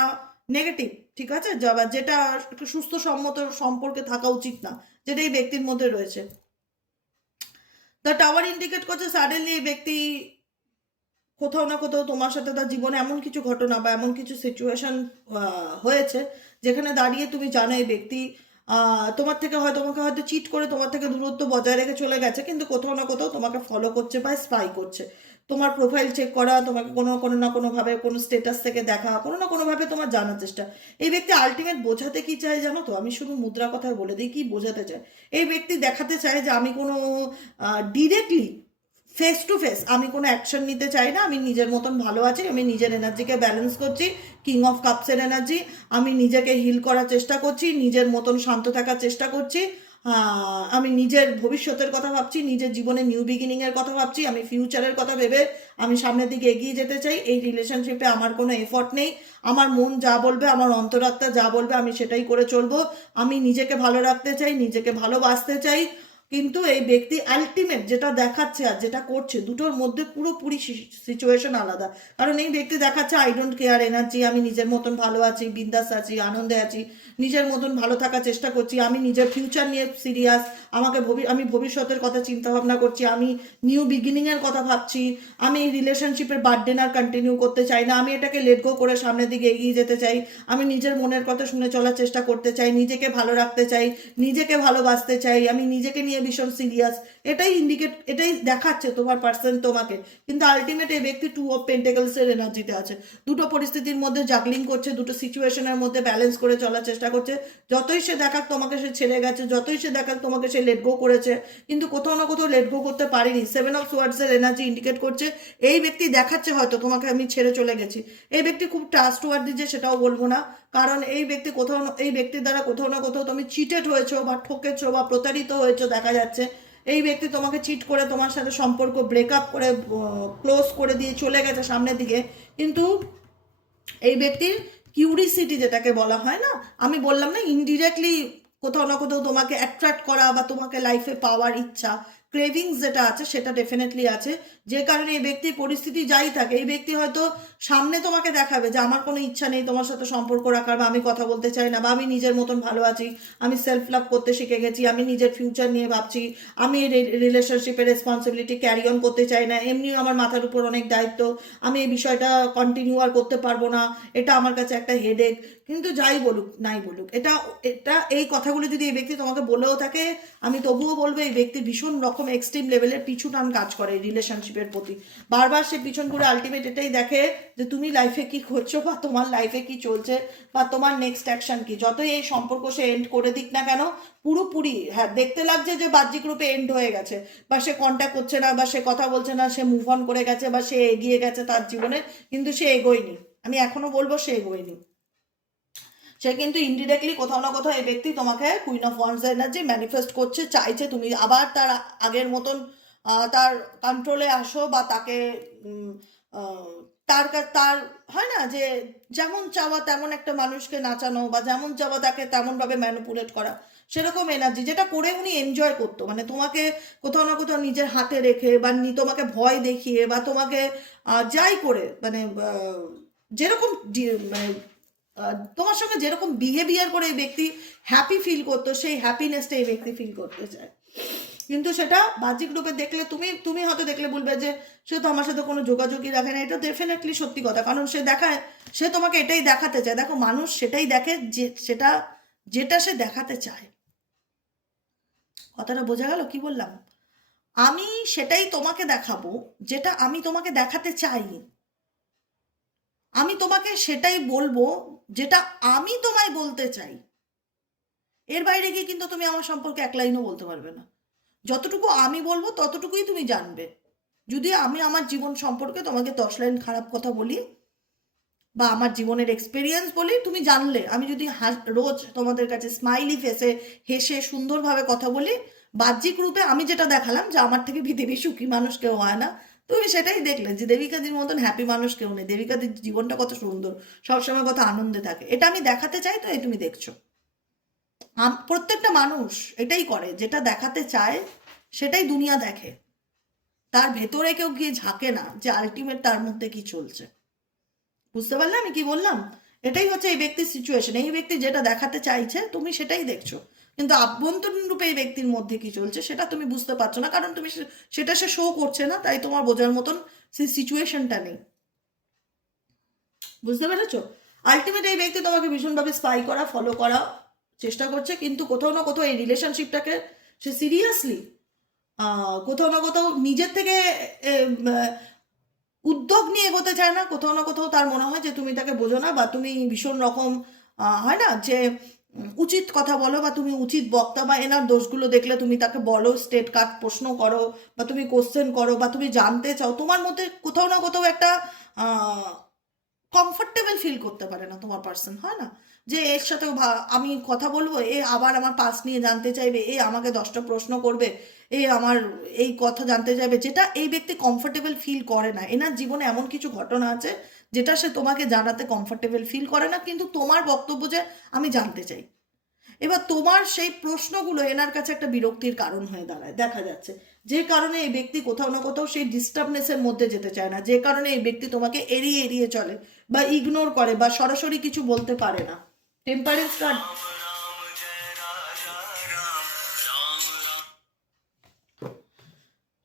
নেগেটিভ, ঠিক আছে, বা যেটা একটা সুস্থ সম্মত সম্পর্কে থাকা উচিত না, যেটা এই ব্যক্তির মধ্যে রয়েছে। দ্য টাওয়ার ইন্ডিকেট করছে সাডেনলি এই ব্যক্তি কোথাও না কোথাও তোমার সাথে তার জীবনে এমন কিছু ঘটনা বা এমন কিছু সিচুয়েশন হয়েছে যেখানে দাঁড়িয়ে তুমি জানো এই ব্যক্তি তোমার থেকে হয়, তোমাকে হয়তো চিট করে তোমার থেকে দূরত্ব বজায় রেখে চলে গেছে, কিন্তু কোথাও না কোথাও তোমাকে ফলো করছে বা স্পাই করছে। তোমার প্রোফাইল চেক করা, তোমাকে কোনো কোনো না কোনোভাবে কোনো স্টেটাস থেকে দেখা, কোনো না কোনোভাবে তোমার জানার চেষ্টা। এই ব্যক্তি আলটিমেট বোঝাতে কি চায় জানো তো, আমি শুধু মুদ্রা কথায় বলে দিই কি বোঝাতে চায়। এই ব্যক্তি দেখাতে চায় যে আমি কোনো ডিরেক্টলি ফেস টু ফেস আমি কোনো অ্যাকশন নিতে চাই না, আমি নিজের মতন ভালো আছি, আমি নিজের এনার্জিকে ব্যালেন্স করছি, কিং অফ কাপসের এনার্জি, আমি নিজেকে হিল করার চেষ্টা করছি, নিজের মতন শান্ত থাকার চেষ্টা করছি, আমি নিজের ভবিষ্যতের কথা ভাবছি, নিজের জীবনে নিউ বিগিনিংয়ের কথা ভাবছি, আমি ফিউচারের কথা ভেবে আমি সামনের দিকে এগিয়ে যেতে চাই। এই রিলেশনশিপে আমার কোনো এফর্ট নেই, আমার মন যা বলবে, আমার অন্তরাত্মা যা বলবে আমি সেটাই করে চলবো, আমি নিজেকে ভালো রাখতে চাই, নিজেকে ভালোবাসতে চাই। কিন্তু এই ব্যক্তি আলটিমেট যেটা দেখাচ্ছে আর যেটা করছে দুটোর মধ্যে পুরোপুরি সিচুয়েশন আলাদা। কারণ এই ব্যক্তি দেখাচ্ছে আই ডোন্ট কেয়ার এনার্জি, আমি নিজের মতন ভালো আছি, বিন্দাস আছি, আনন্দে আছি, নিজের মতন ভালো থাকার চেষ্টা করছি, আমি নিজের ফিউচার নিয়ে সিরিয়াস, আমি ভবিষ্যতের কথা চিন্তা ভাবনা করছি, আমি নিউ বিগিনিংয়ের কথা ভাবছি, আমি এই রিলেশনশিপের বার্থডে আর কন্টিনিউ করতে চাই না, আমি এটাকে লেট গো করে সামনের দিকে এগিয়ে যেতে চাই, আমি নিজের মনের কথা শুনে চলার চেষ্টা করতে চাই, নিজেকে ভালো রাখতে চাই, নিজেকে ভালোবাসতে চাই, আমি নিজেকে নিয়ে ভীষণ সিরিয়াস। এটাই দেখাচ্ছে তোমার পার্সন তোমাকে। কিন্তু আলটিমেট এই ব্যক্তি টু অফ পেন্টেকলসের এনার্জিতে আছে, দুটো পরিস্থিতির মধ্যে জাগলিং করছে, দুটো সিচুয়েশনের মধ্যে ব্যালেন্স করে চলার চেষ্টা করছে। যতই সে দেখাক তোমাকে সে ছেড়ে গেছে, যতই সে দেখাক তোমাকে সে লেট গো করেছে, কিন্তু কোথাও না কোথাও লেট গো করতে পারেনি। 7 অফ সোয়ার্ডসের এনার্জি ইন্ডিকেট করছে এই ব্যক্তি দেখাচ্ছে হয়তো তোমাকে আমি ছেড়ে চলে গেছি। এই ব্যক্তি খুব ট্রাস্টওয়ার্দি যে সেটাও বলবো না, কারণ এই ব্যক্তির দ্বারা কোথাও না কোথাও তুমি চিটেড হয়েছো বা ঠকেছো বা প্রতারিত হয়েছো দেখা যাচ্ছে। এই ব্যক্তি তোমাকে চিট করে তোমার সাথে সম্পর্ক ব্রেকআপ করে ক্লোজ করে দিয়ে চলে গেছে সামনের দিকে। কিন্তু এই ব্যক্তির কিউরিসিটি যেটাকে বলা হয় না, আমি বললাম না ইনডিরেক্টলি কোথাও না কোথাও তোমাকে অ্যাট্রাক্ট করা বা তোমাকে লাইফে পাওয়ার ইচ্ছা, ক্রেভিংস যেটা আছে সেটা ডেফিনেটলি আছে। যে কারণে এই ব্যক্তির পরিস্থিতি যাই থাকে, এই ব্যক্তি হয়তো সামনে তোমাকে দেখাবে যে আমার কোনো ইচ্ছা নেই তোমার সাথে সম্পর্ক রাখার, বা আমি কথা বলতে চাই না, বা আমি নিজের মতন ভালো আছি, আমি সেলফ লাভ করতে শিখে গেছি, আমি নিজের ফিউচার নিয়ে ভাবছি, আমি এই রিলেশনশিপের রেসপন্সিবিলিটি ক্যারি অন করতে চাই না, এমনিও আমার মাথার উপর অনেক দায়িত্ব, আমি এই বিষয়টা কন্টিনিউ আর করতে পারবো না, এটা আমার কাছে একটা হেডেক। কিন্তু যাই বলুক নাই বলুক, এটা এটা এই কথাগুলো যদি এই ব্যক্তি তোমাকে বলেও থাকে, আমি তবুও বলবো এই ব্যক্তি ভীষণ রকম এক্সট্রিম লেভেলের পিছু টান কাজ করে রিলেশনশিপের প্রতি। বারবার সে পিছন ঘুরে আলটিমেট এটাই দেখে যে তুমি লাইফে কি করছো বা তোমার লাইফে কি চলছে বা তোমার নেক্সট অ্যাকশন কি। যতই এই সম্পর্ক সে এন্ড করে দিক না কেন, পুরোপুরি হ্যাঁ দেখতে লাগছে যে বাহ্যিক রূপে এন্ড হয়ে গেছে, বা সে কন্ট্যাক্ট করছে না, বা সে কথা বলছে না, সে মুভ অন করে গেছে, বা সে এগিয়ে গেছে তার জীবনে, কিন্তু সে এগোয়নি। আমি এখনো বলবো সে এগোয়নি। সে কিন্তু ইনডিরেক্টলি কোথাও না কোথাও এই ব্যক্তি তোমাকে queen of wands energy manifest করছে, চাইছে তুমি আবার তার আগের মতন তার কন্ট্রোলে আসো, বা তাকে উম, আহ, তার হয় না যে যেমন চাওয়া তেমন একটা মানুষকে নাচানো, বা যেমন চাওয়া তাকে তেমনভাবে ম্যানিপুলেট করা, সেরকম এনার্জি যেটা করে উনি এনজয় করতো। মানে তোমাকে কোথাও না কোথাও নিজের হাতে রেখে, বা তোমাকে ভয় দেখিয়ে, বা তোমাকে যাই করে, মানে যেরকম মানে তোমার সঙ্গে যেরকম বিহেভিয়ার করে এই ব্যক্তি হ্যাপি ফিল করতো, সেই হ্যাপিনেসটা এই ব্যক্তি ফিল করতে চায়। কিন্তু সেটা বাহ্যিক রূপে দেখলে তুমি তুমি হয়তো দেখলে বলবে যে সে তো আমার সাথে কোনো যোগাযোগই রাখে না, এটা ডেফিনেটলি সত্যি কথা। কারণ সে দেখায়, সে তোমাকে এটাই দেখাতে চায়। দেখো মানুষ সেটাই দেখে যে যেটা সে দেখাতে চায়। কথাটা বোঝা গেল কি বললাম? আমি সেটাই তোমাকে দেখাবো যেটা আমি তোমাকে দেখাতে চাই, আমি তোমাকে সেটাই বলবো যেটা আমি তোমায় বলতে চাই। এর বাইরে গিয়ে কিন্তু তুমি আমার সম্পর্কে এক লাইনও বলতে পারবে না। যতটুকু আমি বলবো ততটুকুই তুমি জানবে। যদি আমি আমার জীবন সম্পর্কে তোমাকে 10 লাইন খারাপ কথা বলি বা আমার জীবনের এক্সপিরিয়েন্স বলি, তুমি জানলে আমি যদি রোজ তোমাদের কাছে স্মাইলি ফেসে হেসে সুন্দরভাবে কথা বলি, বাহ্যিক রূপে আমি যেটা দেখালাম যে আমার থেকে পৃথিবী সুখী মানুষ কেউ হয় না, তুমি সেটাই দেখলে যে দেবিকাদির মতন হ্যাপি মানুষ কেউ নেই, দেবিকাদির জীবনটা কত সুন্দর, সবসময় কত আনন্দে থাকে, এটা আমি দেখাতে চাই, তো এই তুমি দেখছো। প্রত্যেকটা মানুষ এটাই করে, যেটা দেখাতে চায় সেটাই দুনিয়া দেখে, তার ভেতরে কেউ গিয়ে ঝাঁকে না যে আলটিমেট তার মধ্যে কি চলছে। বুঝতে পারলে আমি কি বললাম? এটাই হচ্ছে এই ব্যক্তির সিচুয়েশন, এই ব্যক্তি যেটা দেখাতে চাইছে তুমি সেটাই দেখছো, কিন্তু আভ্যন্তরীণ রূপে এই ব্যক্তির মধ্যে কি চলছে সেটা তুমি বুঝতে পারছো না, কারণ তুমি সেটা সে শো করছে না, তাই তোমার বোঝার মতন সেই সিচুয়েশনটা নেই। বুঝতে পেরেছো? আলটিমেট এই ব্যক্তি তোমাকে ভীষণভাবে স্পাই করা, ফলো করা চেষ্টা করছে, কিন্তু কোথাও না কোথাও এই রিলেশনশিপটাকে সে সিরিয়াসলি কোথাও না কোথাও নিজের থেকে উদ্যোগ নিয়ে এগোতে চায় না, কোথাও না কোথাও তার মনে হয় যে তুমি তাকে বোঝো না, বা তুমি ভীষণ রকম হয় না যে উচিত কথা বলো, বা তুমি উচিত বক্তা, বা এনার দোষগুলো দেখলে তুমি তাকে বলো, স্টেট কাট প্রশ্ন করো, বা তুমি কোশ্চেন করো, বা তুমি জানতে চাও, তোমার মধ্যে কোথাও না কোথাও একটা কমফর্টেবল ফিল করতে পারে না তোমার পার্সন, হয় না যে এর সাথে আমি কথা বলবো, এ আবার আমার পাস নিয়ে জানতে চাইবে, এ আমাকে 10টা প্রশ্ন করবে, এ আমার এই কথা জানতে চাইবে, যেটা এই ব্যক্তি কমফর্টেবল ফিল করে না। এনার জীবনে এমন কিছু ঘটনা আছে যেটা সে তোমাকে জানাতে কমফর্টেবল ফিল করে না, কিন্তু তোমার বক্তব্য যে আমি জানতে চাই, এবার তোমার সেই প্রশ্নগুলো এনার কাছে একটা বিরক্তির কারণ হয়ে দাঁড়ায়, দেখা যাচ্ছে যে কারণে এই ব্যক্তি কোথাও না কোথাও সেই ডিস্টার্বনেসের মধ্যে যেতে চায় না, যে কারণে এই ব্যক্তি তোমাকে এড়িয়ে এড়িয়ে চলে, বা ইগনোর করে, বা সরাসরি কিছু বলতে পারে না। Temperance card,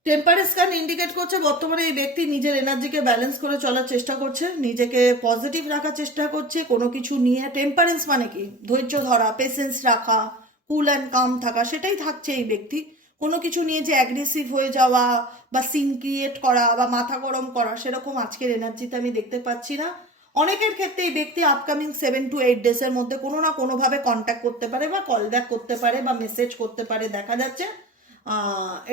temperance card indicate করছে বর্তমানে এই ব্যক্তি নিজের এনার্জিকে ব্যালেন্স করে চলার চেষ্টা করছে, নিজেকে পজিটিভ রাখার চেষ্টা করছে কোনো কিছু নিয়ে। টেম্পারেন্স মানে কি? ধৈর্য ধরা, পেশেন্স রাখা, কুল অ্যান্ড কাম থাকা, সেটাই থাকছে এই ব্যক্তি। কোনো কিছু নিয়ে যে অ্যাগ্রেসিভ হয়ে যাওয়া বা সিন ক্রিয়েট করা বা মাথা গরম করা, সেরকম আজকের এনার্জিতে আমি দেখতে পাচ্ছি না। অনেকের ক্ষেত্রে এই ব্যক্তি আপকামিং 7 to 8 ডেজের মধ্যে কোনো না কোনোভাবে কন্ট্যাক্ট করতে পারে, বা কল ব্যাক করতে পারে, বা মেসেজ করতে পারে, দেখা যাচ্ছে।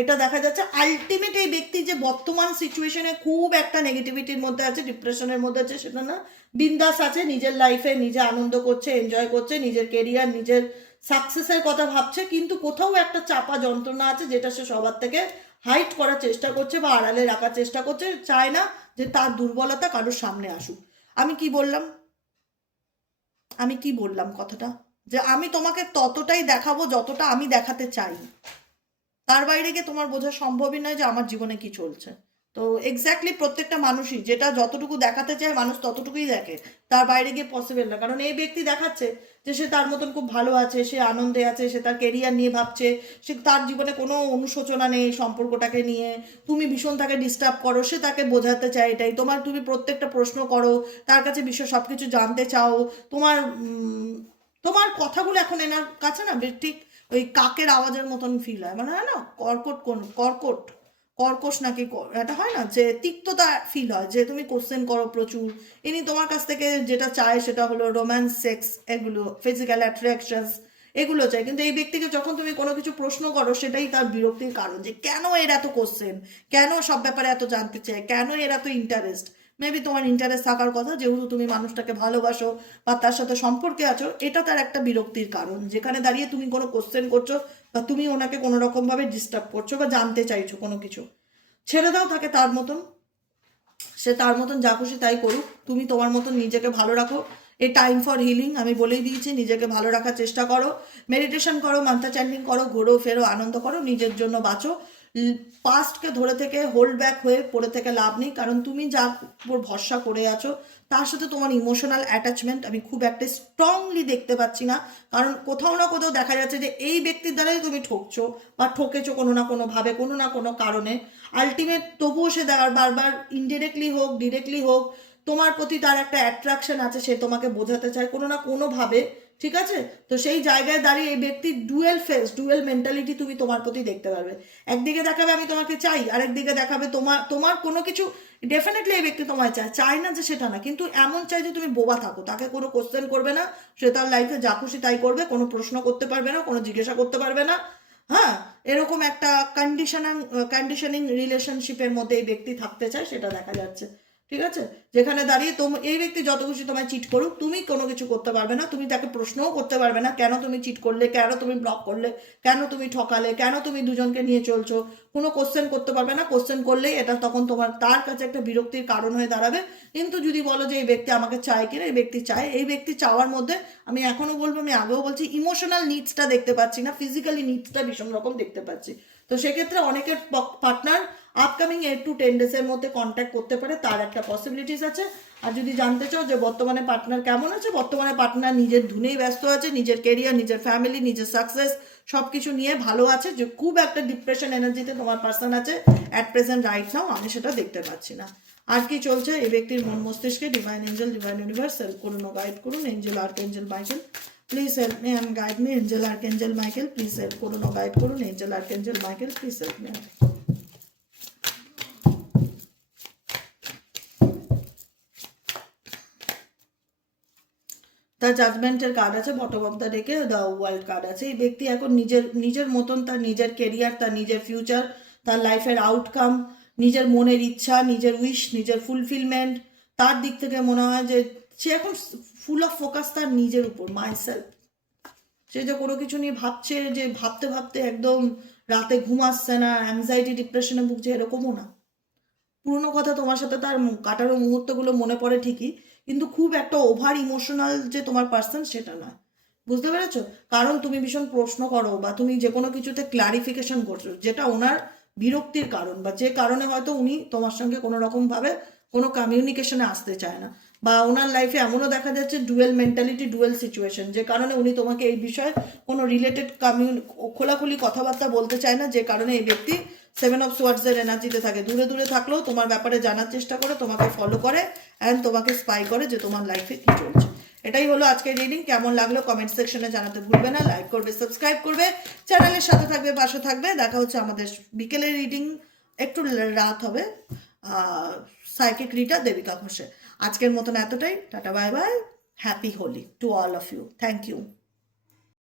এটা দেখা যাচ্ছে আলটিমেট এই ব্যক্তি যে বর্তমান সিচুয়েশনে খুব একটা নেগেটিভিটির মধ্যে আছে, ডিপ্রেশনের মধ্যে আছে, সেটা না, বিন্দাস আছে, নিজের লাইফে নিজে আনন্দ করছে, এনজয় করছে, নিজের কেরিয়ার, নিজের সাকসেসের কথা ভাবছে, কিন্তু কোথাও একটা চাপা যন্ত্রণা আছে যেটা সে সবার থেকে হাইড করার চেষ্টা করছে বা আড়ালে রাখার চেষ্টা করছে, চায় না যে তার দুর্বলতা কারোর সামনে আসুক। আমি কি বললাম? আমি কি বললাম কথাটা? যে আমি তোমাকে ততটাই দেখাবো যতটা আমি দেখাতে চাই, তার বাইরে গিয়ে তোমার বোঝা সম্ভবই নয় যে আমার জীবনে কি চলছে। তো এক্স্যাক্টলি প্রত্যেকটা মানুষই যেটা যতটুকু দেখাতে চায় মানুষ ততটুকুই দেখে, তার বাইরে গিয়ে পসিবল না। কারণ এই ব্যক্তি দেখাচ্ছে যে সে তার মতন খুব ভালো আছে, সে আনন্দে আছে, সে তার কেরিয়ার নিয়ে ভাবছে, সে তার জীবনে কোনো অনুশোচনা নেই সম্পর্কটাকে নিয়ে। তুমি ভীষণ তাকে ডিস্টার্ব করো, সে তাকে বোঝাতে চায় এটাই, তুমি প্রত্যেকটা প্রশ্ন করো, তার কাছে বিশ্ব সব কিছু জানতে চাও, তোমার তোমার কথাগুলো এখন এনার কাছে না ঠিক ওই কাকের আওয়াজের মতন ফিল হয়, মানে হয় না কর্কট কর্কশ নাকি এটা হয় না যে তিক্ততা ফিল হয়, যে তুমি কোশ্চেন করো প্রচুর। ইনি তোমার কাছ থেকে যেটা চায় সেটা হলো রোম্যান্স, সেক্স, এগুলো ফিজিক্যাল অ্যাট্রাকশনস, এগুলো চাই, কিন্তু এই ব্যক্তিকে যখন তুমি কোনো কিছু প্রশ্ন করো সেটাই তার বিরক্তির কারণ, যে কেন এর এত কোশ্চেন, কেন সব ব্যাপারে এত জানতে চায়, কেন এর এত ইন্টারেস্ট। মেবি তোমার ইন্টারেস্ট থাকার কথা, যেহেতু তুমি মানুষটাকে ভালোবাসো বা তার সাথে সম্পর্কে আছো, এটা তার একটা বিরক্তির কারণ, যেখানে দাঁড়িয়ে তুমি কোনো কোশ্চেন করছো বা তুমি ওনাকে কোনো রকমভাবে ডিস্টার্ব করছো বা জানতে চাইছো কোনো কিছু। ছেড়ে দাও তাকে তার মতন, সে তার মতন যা খুশি তাই করুক, তুমি তোমার মতন নিজেকে ভালো রাখো। এই টাইম ফর হিলিং, আমি বলেই দিয়েছি, নিজেকে ভালো রাখার চেষ্টা করো, মেডিটেশন করো, মান্ত্রা চ্যান্টিং করো, ঘোরো ফেরো, আনন্দ করো, নিজের জন্য বাঁচো। পাস্টকে ধরে থেকে হোল্ড ব্যাক হয়ে পড়ে থেকে লাভ নেই, কারণ তুমি যার উপর ভরসা করে আছো তার সাথে তোমার ইমোশনাল অ্যাটাচমেন্ট আমি খুব একটা স্ট্রংলি দেখতে পাচ্ছি না, কারণ কোথাও না কোথাও দেখা যাচ্ছে যে এই ব্যক্তির দ্বারাই তুমি ঠকছো বা ঠকেছো কোনো না কোনোভাবে, কোনো না কোনো কারণে। আলটিমেট তবুও সে বারবার ইনডিরেক্টলি হোক ডিরেক্টলি হোক তোমার প্রতি তার একটা অ্যাট্রাকশন আছে, সে তোমাকে বোঝাতে চায় কোনো না কোনোভাবে, ঠিক আছে? তো সেই জায়গায় দাঁড়িয়ে এই ব্যক্তির ডুয়েল মেন্টালিটি তুমি তোমার প্রতি দেখতে পারবে। একদিকে দেখাবে আমি তোমাকে চাই, আরেকদিকে দেখাবে তোমার তোমার কোনো কিছু। ডেফিনেটলি এই ব্যক্তি তোমায় চায় না যে সেটা না, কিন্তু এমন চাই যে তুমি বোবা থাকো, তাকে কোনো কোশ্চেন করবে না, সে তার লাইফে যা খুশি তাই করবে, কোনো প্রশ্ন করতে পারবে না, কোনো জিজ্ঞাসা করতে পারবে না, হ্যাঁ, এরকম একটা কন্ডিশনিং রিলেশনশিপের মধ্যে এই ব্যক্তি থাকতে চায়, সেটা দেখা যাচ্ছে। ঠিক আছে, যেখানে দাঁড়িয়ে এই ব্যক্তি যত খুশি তোমায় চিট করুক, তুমি কোনো কিছু করতে পারবে না, তুমি তাকে প্রশ্নও করতে পারবে না কেন তুমি চিট করলে, কেন তুমি ব্লক করলে, কেন তুমি ঠকালে, কেন তুমি দুজনকে নিয়ে চলছো, কোনো কোশ্চেন করতে পারবে না। কোশ্চেন করলেই এটা তখন তার কাছে একটা বিরক্তির কারণ হয়ে দাঁড়াবে। কিন্তু যদি বলো যে এই ব্যক্তি আমাকে চায় কিনা, এই ব্যক্তি চায়। এই ব্যক্তি চাওয়ার মধ্যে আমি এখনো বলবো, আমি আগেও বলছি, ইমোশনাল নিডসটা দেখতে পাচ্ছি না, ফিজিক্যালি নিডসটা ভীষণ রকম দেখতে পাচ্ছি। তো সেক্ষেত্রে অনেকের পার্টনার আপকামিং 8 to 10 ডেজের মধ্যে কন্ট্যাক্ট করতে পারে, তার একটা পসিবিলিটিস আছে। আর যদি জানতে চাও যে বর্তমানে পার্টনার কেমন আছে, বর্তমানে পার্টনার নিজের ধুনেই ব্যস্ত আছে, নিজের কেরিয়ার, নিজের ফ্যামিলি, নিজের সাকসেস সব কিছু নিয়ে ভালো আছে। যে খুব একটা ডিপ্রেশন এনার্জিতে তোমার পার্সন আছে অ্যাট প্রেজেন্ট রাইট নাও, আমি সেটা দেখতে পাচ্ছি না। আর কি চলছে এই ব্যক্তির মন মস্তিষ্কে? Divine angel, divine universe help করুন ও গাইড করুন। Angel archangel Michael please help me and guide me. Angel archangel Michael please help করুন ও গাইড করুন। Angel archangel Michael please help me. তার জাজমেন্টের কার্ড আছে, বটম অফ দ্য ডেকে দ্য ওয়ার্ল্ড কার্ড আছে। এই ব্যক্তি এখন নিজের মতন তার নিজের কেরিয়ার, তার নিজের ফিউচার, তার লাইফের আউটকাম, নিজের মনের ইচ্ছা, নিজের উইশ, নিজের ফুলফিলমেন্ট, তার দিক থেকে মনে হয় যে সে এখন ফুল অফ ফোকাস তার নিজের উপর, মাইসেলফ। সে যে কোনো কিছু নিয়ে ভাবছে, যে ভাবতে ভাবতে একদম রাতে ঘুম আসছে না, অ্যাংজাইটি ডিপ্রেশনে ভুগছে, এরকমও না। পুরোনো কথা তোমার সাথে তার কাটানো মুহূর্তগুলো মনে পড়ে ঠিকই, কিন্তু খুব একটা ওভার ইমোশনাল যে তোমার পার্সন সেটা নয়। বুঝতে পেরেছো? কারণ তুমি ভীষণ প্রশ্ন করো বা তুমি যে কোনো কিছুতে ক্লারিফিকেশন করছো, যেটা ওনার বিরক্তির কারণ, বা যে কারণে হয়তো উনি তোমার সঙ্গে কোনো রকমভাবে কোনো কমিউনিকেশনে আসতে চায় না। বা ওনার লাইফে এমনও দেখা যাচ্ছে ডুয়েল মেন্টালিটি, ডুয়েল সিচুয়েশন, যে কারণে উনি তোমাকে এই বিষয়ে কোনো রিলেটেড খোলাখুলি কথাবার্তা বলতে চায় না, যে কারণে এই ব্যক্তি 7 অফ সোয়ার্ডসের এনার্জিতে থাকে। দূরে দূরে থাকলেও তোমার ব্যাপারে জানার চেষ্টা করে, তোমাকে ফলো করে অ্যান্ড তোমাকে স্পাই করে যে তোমার লাইফে কি চলছে। এটাই হলো আজকের রিডিং। কেমন লাগলো কমেন্ট সেকশনে জানাতে ভুলবে না। লাইক করবে, সাবস্ক্রাইব করবে, চ্যানেলের সাথে থাকবে, পাশে থাকবে। দেখা হচ্ছে আমাদের বিকেলের রিডিং, একটু রাত হবে, সাইকিক রিডার দেবিকা ঘোষে। আজকের মতন এতটাই, tata bye bye, happy Holi to all of you, thank you.